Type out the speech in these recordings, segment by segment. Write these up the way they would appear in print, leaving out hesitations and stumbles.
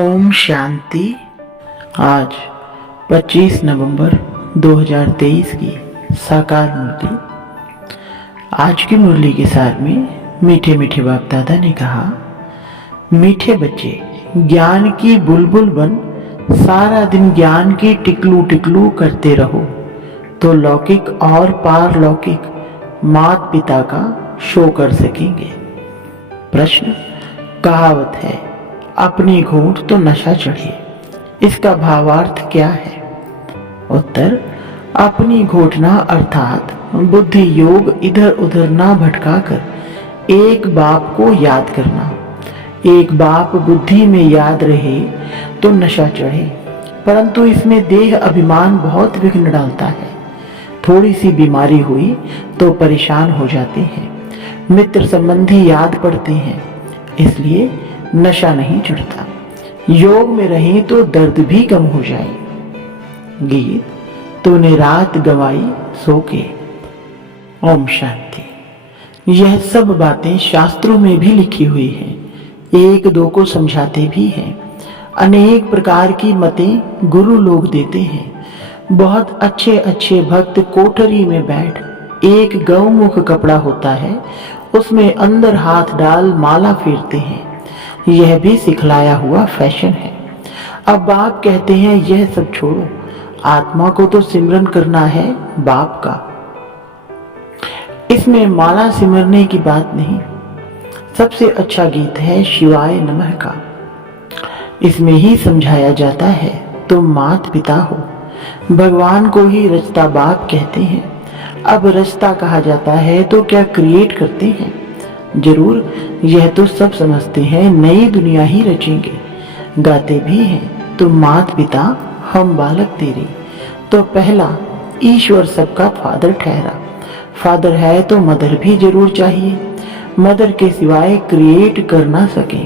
ओम शांति। आज 25 नवंबर 2023 की साकार मुरली। आज की मुरली के सार में मीठे मीठे बाप दादा ने कहा, मीठे बच्चे ज्ञान की बुलबुल बन सारा दिन ज्ञान की टिकलू टिकलू करते रहो तो लौकिक और पारलौकिक मात पिता का शो कर सकेंगे। प्रश्न, कहावत है अपनी घूंट तो नशा चढ़े, इसका भावार्थ क्या है? उत्तर, अपनी घोटना अर्थात बुद्धि योग इधर उधर ना भटकाकर एक बाप को याद करना। एक बाप बुद्धि में याद रहे तो नशा चढ़े, परंतु इसमें देह अभिमान बहुत विघ्न डालता है। थोड़ी सी बीमारी हुई तो परेशान हो जाते हैं, मित्र संबंधी याद पड़ते हैं, इसलिए नशा नहीं चढ़ता। योग में रहें तो दर्द भी कम हो जाए। गीत, तूने रात गवाई सो के। ओम शांति। यह सब बातें शास्त्रों में भी लिखी हुई हैं, एक दो को समझाते भी हैं। अनेक प्रकार की मतें गुरु लोग देते हैं। बहुत अच्छे अच्छे भक्त कोठरी में बैठ एक गौमुख कपड़ा होता है, उसमें अंदर हाथ डाल माला फेरते हैं। यह भी सिखलाया हुआ फैशन है। अब बाप कहते हैं यह सब छोड़ो, आत्मा को तो सिमरन करना है बाप का। इसमें माला सिमरने की बात नहीं। सबसे अच्छा गीत है शिवाय नमः का। इसमें ही समझाया जाता है तुम मात पिता हो। भगवान को ही रचता बाप कहते हैं। अब रचता कहा जाता है तो क्या क्रिएट करते हैं? जरूर, यह तो सब समझते हैं नई दुनिया ही रचेंगे। गाते भी हैं तुम मात पिता हम बालक तेरे। तो पहला ईश्वर सबका फादर ठहरा। फादर है तो मदर भी जरूर चाहिए। मदर के सिवाय क्रिएट कर ना सके।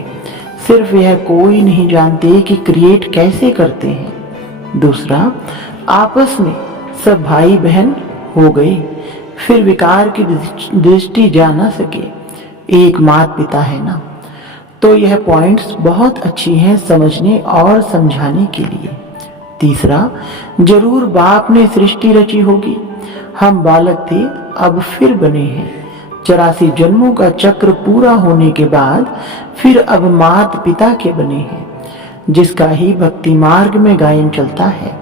सिर्फ यह कोई नहीं जानते कि क्रिएट कैसे करते हैं। दूसरा, आपस में सब भाई बहन हो गए, फिर विकार की दृष्टि जा ना सके। एक मात पिता है ना। तो यह पॉइंट्स बहुत अच्छी हैं समझने और समझाने के लिए। तीसरा, जरूर बाप ने सृष्टि रची होगी। हम बालक थे, अब फिर बने हैं। 84 जन्मों का चक्र पूरा होने के बाद फिर अब मात पिता के बने हैं, जिसका ही भक्ति मार्ग में गायन चलता है।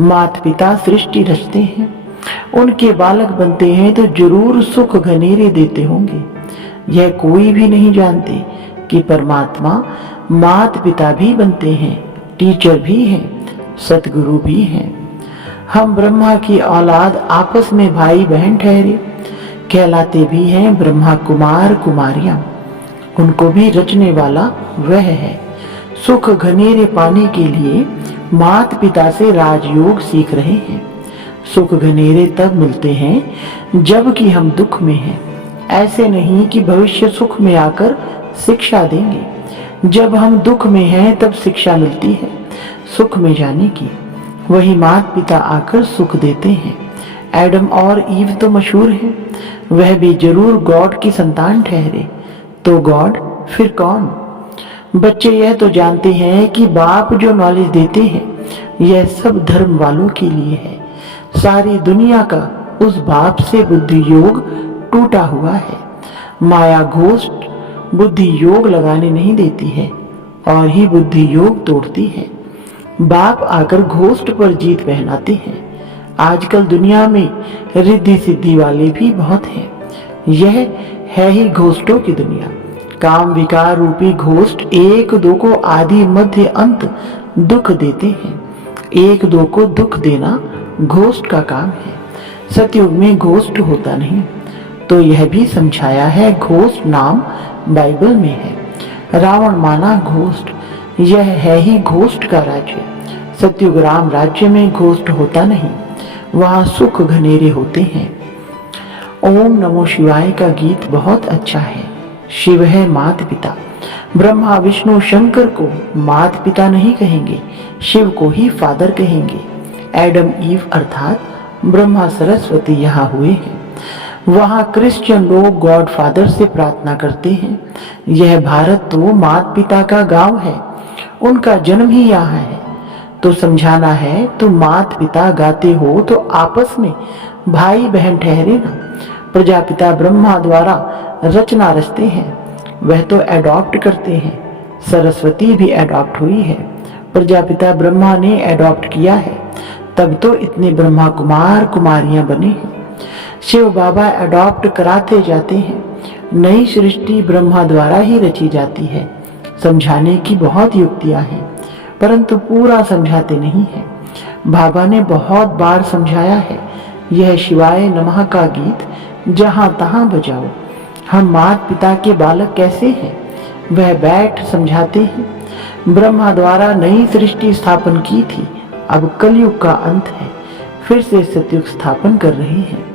मात पिता सृष्टि रचते हैं, उनके बालक बनते हैं तो जरूर सुख घनेरे देते होंगे। यह कोई भी नहीं जानते कि परमात्मा मात पिता भी बनते हैं, टीचर भी हैं, सतगुरु भी हैं। हम ब्रह्मा की औलाद आपस में भाई बहन ठहरे, कहलाते भी हैं ब्रह्मा कुमार कुमारियां। उनको भी रचने वाला वह है। सुख घनेरे पाने के लिए मात पिता से राजयोग सीख रहे हैं। सुख घनेरे तब मिलते हैं जब कि हम दुख में हैं। ऐसे नहीं कि भविष्य सुख में आकर शिक्षा देंगे। जब हम दुख में हैं तब शिक्षा मिलती है सुख में जाने की। वही माता पिता आकर सुख देते हैं। एडम और ईव तो मशहूर हैं, वह भी जरूर गॉड की संतान ठहरे। तो गॉड फिर कौन? बच्चे यह तो जानते हैं कि बाप जो नॉलेज देते हैं यह सब धर्म वालों के लिए है। सारी दुनिया का उस बाप से बुद्धि योग टूटा हुआ है। माया घोष्ट बुद्धि योग लगाने नहीं देती है और ही बुद्धि योग तोड़ती है। बाप आकर घोष्ट पर जीत पहनाते हैं। आजकल दुनिया में रिद्धि सिद्धि वाले भी बहुत हैं। यह है ही घोष्टों की दुनिया। काम विकार रूपी घोष्ट एक दो को आदि मध्य अंत दुख देते हैं। एक दो को दुख देना घोष्ट का काम है। सतयुग में घोष्ट होता नहीं। तो यह भी समझाया है घोष्ट नाम बाइबल में है। रावण माना घोष्ट, यह है ही घोष्ट का राज्य। सतयुग राम राज्य में घोष्ट होता नहीं, वहां सुख घनेरे होते हैं। ओम नमो शिवाय का गीत बहुत अच्छा है। शिव है मात पिता। ब्रह्मा विष्णु शंकर को मात पिता नहीं कहेंगे, शिव को ही फादर कहेंगे। एडम ईव अर्थात ब्रह्मा सरस्वती यहाँ हुए हैं। वहाँ क्रिश्चियन लोग गॉड फादर से प्रार्थना करते हैं। यह भारत तो माता पिता का गांव है। उनका जन्म ही यहाँ है। तो समझाना है, तुम मात पिता गाते हो तो आपस में भाई बहन ठहरे ना। प्रजापिता ब्रह्मा द्वारा रचना रचते हैं, वह तो एडॉप्ट करते हैं। सरस्वती भी एडॉप्ट हुई है, प्रजापिता ब्रह्मा ने एडॉप्ट किया है, तब तो इतने ब्रह्मा कुमार कुमारियां बने हैं। शिव बाबा एडॉप्ट कराते जाते हैं। नई सृष्टि ब्रह्मा द्वारा ही रची जाती है। समझाने की बहुत युक्तियां हैं, परंतु पूरा समझाते नहीं हैं। बाबा ने बहुत बार समझाया है, यह शिवाय नमः का गीत जहां तहां बजाओ। हम मात पिता के बालक कैसे हैं, वह बैठ समझाते हैं। ब्रह्मा द्वारा नई सृष्टि स्थापन की थी, अब कलयुग का अंत है, फिर से सतयुग स्थापन कर रहे हैं।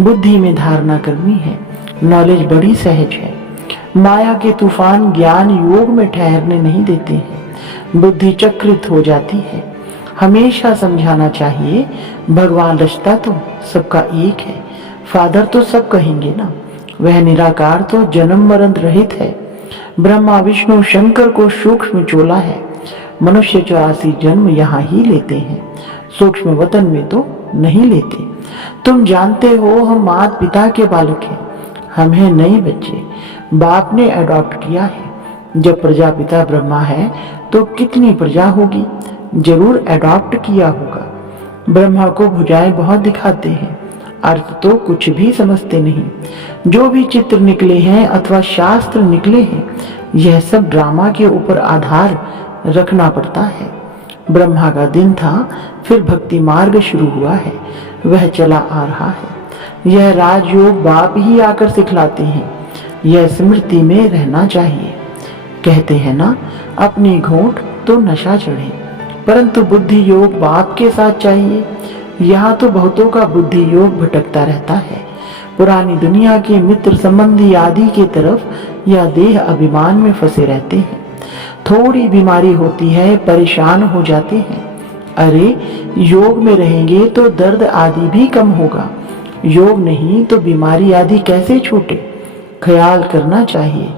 बुद्धि में धारणा करनी है, नॉलेज बड़ी सहज है। माया के तूफान ज्ञान योग में ठहरने नहीं देते हैं, बुद्धि चक्रित हो जाती है। हमेशा समझाना चाहिए, भगवान रचता तो सबका एक है, फादर तो सब कहेंगे ना। वह निराकार तो जन्म मरण रहित है। ब्रह्मा विष्णु शंकर को सूक्ष्म चोला है। मनुष्य 84 जन्म यहाँ ही लेते हैं, सूक्ष्म वतन में तो नहीं लेते। तुम जानते हो हम माता पिता के बालक हैं, हम हैं नए बच्चे, बाप ने अडॉप्ट किया है। जब प्रजापिता ब्रह्मा है तो कितनी प्रजा होगी, जरूर अडॉप्ट किया होगा। ब्रह्मा को भुजाएं बहुत दिखाते हैं, अर्थ तो कुछ भी समझते नहीं। जो भी चित्र निकले हैं अथवा शास्त्र निकले हैं, यह सब ड्रामा के ऊपर आधार रखना पड़ता है। ब्रह्मा का दिन था, फिर भक्ति मार्ग शुरू हुआ है, वह चला आ रहा है। यह राजयोग बाप ही आकर सिखलाते हैं, यह स्मृति में रहना चाहिए। कहते हैं ना, अपनी घूंट तो नशा चढ़े, परंतु बुद्धि योग बाप के साथ चाहिए। यहाँ तो बहुतों का बुद्धि योग भटकता रहता है, पुरानी दुनिया के मित्र संबंधी आदि के तरफ या देह अभिमान में फंसे रहते हैं। थोड़ी बीमारी होती है, परेशान हो जाते हैं। अरे योग में रहेंगे तो दर्द आदि भी कम होगा, योग नहीं तो बीमारी आदि कैसे छूटे। ख्याल करना चाहिए,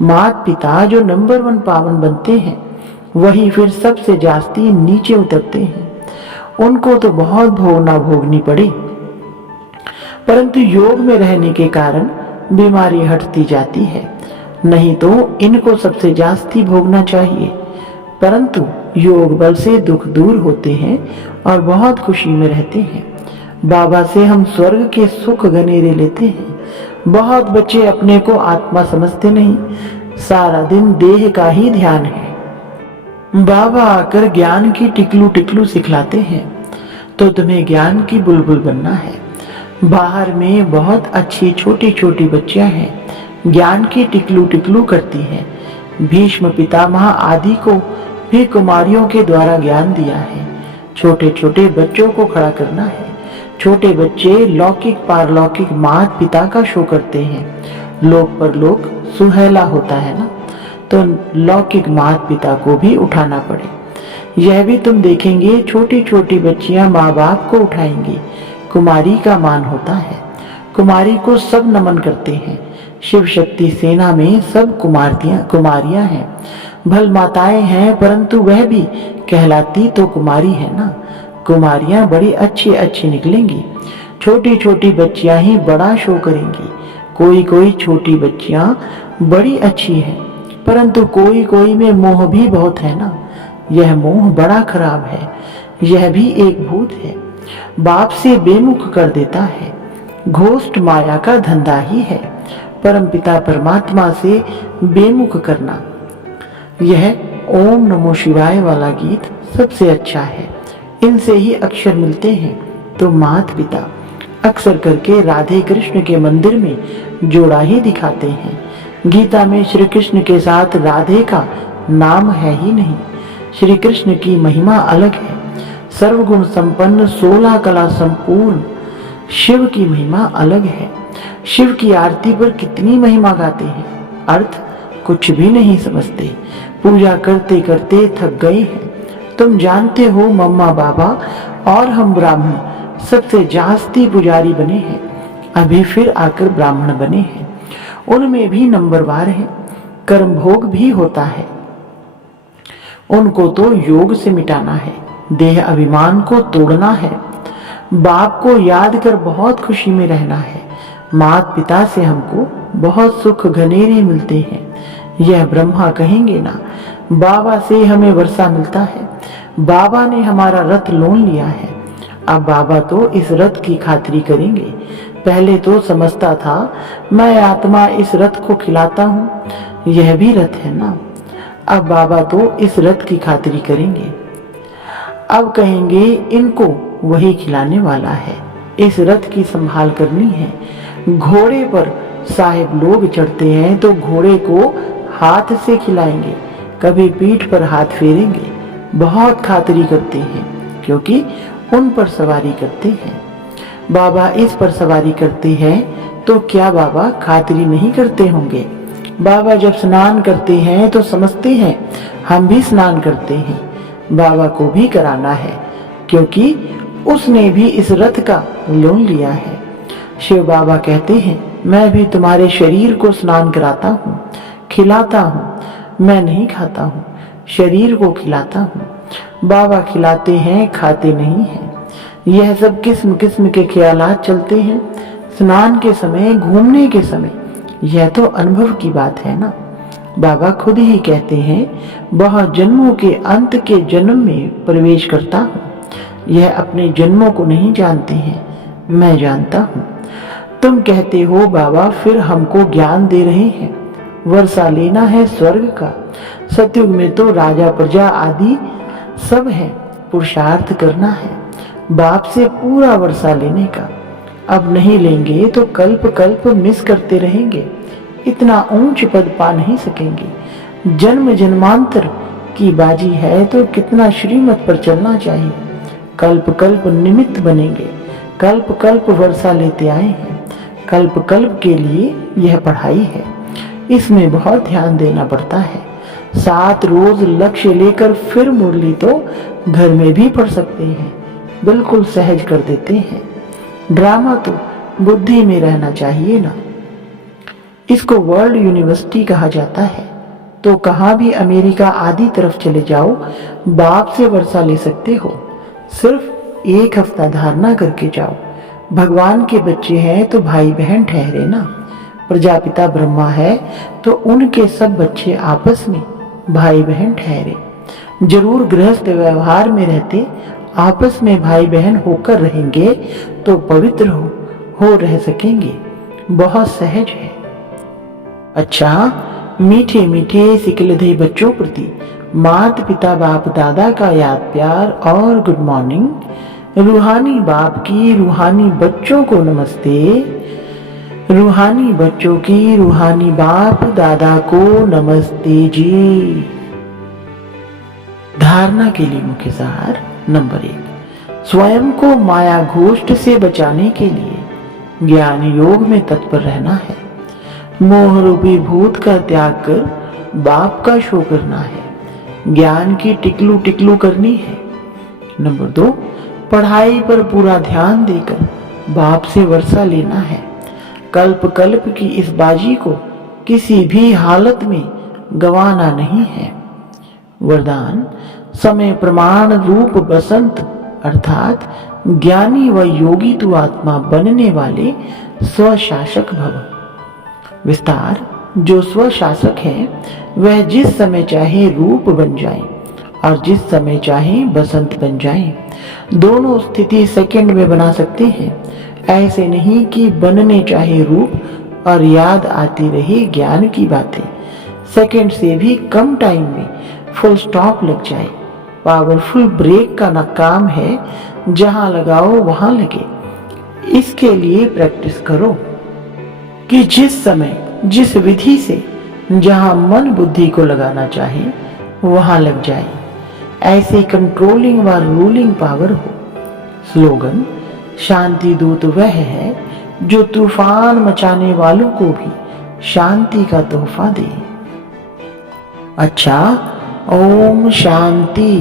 माता पिता जो नंबर 1 पावन बनते हैं, वही फिर सबसे जास्ती नीचे उतरते हैं। उनको तो बहुत भोगना भोगनी पड़ी, परंतु योग में रहने के कारण बीमारी हटती जाती है। नहीं तो इनको सबसे जास्ती भोगना चाहिए, परंतु योग बल से दुख दूर होते हैं और बहुत खुशी में रहते हैं। बाबा से हम स्वर्ग के सुख गनेरे लेते हैं। बहुत बच्चे अपने को आत्मा समझते नहीं, सारा दिन देह का ही ध्यान है। बाबा आकर ज्ञान की टिकलू टिकलू सिखलाते हैं, तो तुम्हें ज्ञान की बुलबुल बनना है। बाहर में बहुत अच्छी छोटी छोटी बच्चियां हैं, ज्ञान की टिकलू टिकलू करती हैं। भीष्म पितामह आदि को भी कुमारियों के द्वारा ज्ञान दिया है। छोटे छोटे बच्चों को खड़ा करना है। छोटे बच्चे लौकिक पारलौकिक माता पिता का शो करते हैं। लोक परलोक सुहेला होता है ना, तो लौकिक माता पिता को भी उठाना पड़े। यह भी तुम देखेंगे, छोटी छोटी बच्चियां माँ बाप को उठाएंगी। कुमारी का मान होता है, कुमारी को सब नमन करते हैं। शिव शक्ति सेना में सब कुमारियां हैं, भल माताएं हैं, परंतु वह भी कहलाती तो कुमारी है ना। कुमारियां बड़ी अच्छी अच्छी निकलेंगी। छोटी छोटी बच्चियां ही बड़ा शो करेंगी। कोई कोई छोटी बच्चियां बड़ी अच्छी है, परंतु कोई कोई में मोह भी बहुत है ना। यह मोह बड़ा खराब है, यह भी एक भूत है, बाप से बेमुख कर देता है। घोष्ट माया का धंधा ही है, परमपिता परमात्मा से बेमुख करना। यह ओम नमो शिवाय वाला गीत सबसे अच्छा है, इनसे ही अक्षर मिलते हैं। तो माता पिता अक्सर करके राधे कृष्ण के मंदिर में जोड़ा ही दिखाते हैं। गीता में श्री कृष्ण के साथ राधे का नाम है ही नहीं। श्री कृष्ण की महिमा अलग है, सर्वगुण संपन्न 16 कला संपूर्ण। शिव की महिमा अलग है। शिव की आरती पर कितनी महिमा गाते हैं, अर्थ कुछ भी नहीं समझते। पूजा करते करते थक गए हैं। तुम जानते हो, मम्मा बाबा और हम ब्राह्मण सबसे जास्ती पुजारी बने हैं, अभी फिर आकर ब्राह्मण बने हैं। उनमें भी नंबरवार है, कर्म भोग भी होता है। उनको तो योग से मिटाना है, देह अभिमान को तोड़ना है। बाप को याद कर बहुत खुशी में रहना है। माता पिता से हमको बहुत सुख घनेरे मिलते हैं, यह ब्रह्मा कहेंगे ना। बाबा से हमें वर्षा मिलता है। बाबा ने हमारा रथ लोन लिया है। अब बाबा तो इस रथ की खातिरी करेंगे। पहले तो समझता था मैं आत्मा इस रथ को खिलाता हूँ, यह भी रथ है ना। अब बाबा तो इस रथ की खातिरी करेंगे। अब कहेंगे इनको वही खिलाने वाला है, इस रथ की संभाल करनी है। घोड़े पर साहिब लोग चढ़ते हैं तो घोड़े को हाथ से खिलाएंगे, कभी पीठ पर हाथ फेरेंगे। बहुत खातिरी करते हैं क्योंकि उन पर सवारी करते हैं। बाबा इस पर सवारी करते हैं तो क्या बाबा खातिरी नहीं करते होंगे? बाबा जब स्नान करते हैं तो समझते हैं हम भी स्नान करते हैं। बाबा को भी कराना है क्योंकि उसने भी इस रथ का लोन लिया है। शिव बाबा कहते हैं मैं भी तुम्हारे शरीर को स्नान कराता हूँ, खिलाता हूँ। मैं नहीं खाता हूँ, शरीर को खिलाता हूँ। बाबा खिलाते हैं, खाते नहीं हैं। यह सब किस्म किस्म के ख्यालात चलते हैं स्नान के समय, घूमने के समय। यह तो अनुभव की बात है ना। बाबा खुद ही कहते हैं बहुत जन्मों के अंत के जन्म में प्रवेश करता हूँ। यह अपने जन्मों को नहीं जानते हैं, मैं जानता हूँ। तुम कहते हो बाबा फिर हमको ज्ञान दे रहे हैं, वर्षा लेना है स्वर्ग का। सतयुग में तो राजा प्रजा आदि सब है, पुरुषार्थ करना है बाप से पूरा वर्षा लेने का। अब नहीं लेंगे तो कल्प कल्प मिस करते रहेंगे, इतना ऊंच पद पा नहीं सकेंगे। जन्म जन्मांतर की बाजी है तो कितना श्रीमत पर चलना चाहिए। कल्प कल्प निमित्त बनेंगे, कल्प कल्प वर्षा लेते आए हैं। कल्प कल्प के लिए यह पढ़ाई है, इसमें बहुत ध्यान देना पड़ता है। 7 रोज लक्ष्य लेकर फिर मुरली तो घर में भी पढ़ सकते हैं, बिल्कुल सहज कर देते हैं। ड्रामा तो बुद्धि में रहना चाहिए ना। इसको वर्ल्ड यूनिवर्सिटी कहा जाता है। तो कहाँ भी अमेरिका आदि तरफ चले जाओ, बाप से वर्षा ले सकते हो। सिर्फ 1 हफ्ता धारणा करके जाओ। भगवान के बच्चे हैं तो भाई बहन ठहरे ना। प्रजापिता ब्रह्मा है तो उनके सब बच्चे आपस में भाई बहन ठहरे। जरूर गृहस्थ व्यवहार में रहते आपस में भाई बहन होकर रहेंगे तो पवित्र हो रह सकेंगे। बहुत सहज है। अच्छा, मीठे मीठे सिकलधे बच्चों प्रति माता पिता बाप दादा का याद प्यार और गुड मॉर्निंग। रूहानी बाप की रूहानी बच्चों को नमस्ते। रूहानी बच्चों की रूहानी बाप दादा को नमस्ते जी। धारणा के लिए मुख्य सार नंबर 1, स्वयं को माया घोष्ट से बचाने के लिए ज्ञान योग में तत्पर रहना है। मोह रूपी भूत का त्याग कर बाप का शो करना है। ज्ञान की टिकलू टिकलू करनी है। नंबर 2, पढ़ाई पर पूरा ध्यान देकर बाप से वर्षा लेना है। कल्प कल्प की इस बाजी को किसी भी हालत में गंवाना नहीं है। वरदान, समय प्रमाण रूप बसंत अर्थात ज्ञानी व योगी तु आत्मा बनने वाले स्वशासक भव। विस्तार, जो स्वशासक है वह जिस समय चाहे रूप बन जाए और जिस समय चाहे बसंत बन जाए। दोनों स्थिति सेकंड में बना सकते हैं। ऐसे नहीं कि बनने चाहे रूप और याद आती रहे ज्ञान की बातें। सेकंड से भी कम टाइम में फुल स्टॉप लग जाए। पावरफुल ब्रेक का ना काम है, जहां लगाओ वहां लगे। इसके लिए प्रैक्टिस करो कि जिस समय जिस विधि से जहां मन बुद्धि को लगाना चाहे वहां लग जाए। ऐसे कंट्रोलिंग व रूलिंग पावर हो। स्लोगन, शांति दूत वह है जो तूफान मचाने वालों को भी शांति का तोहफा दे। अच्छा, ओम शांति।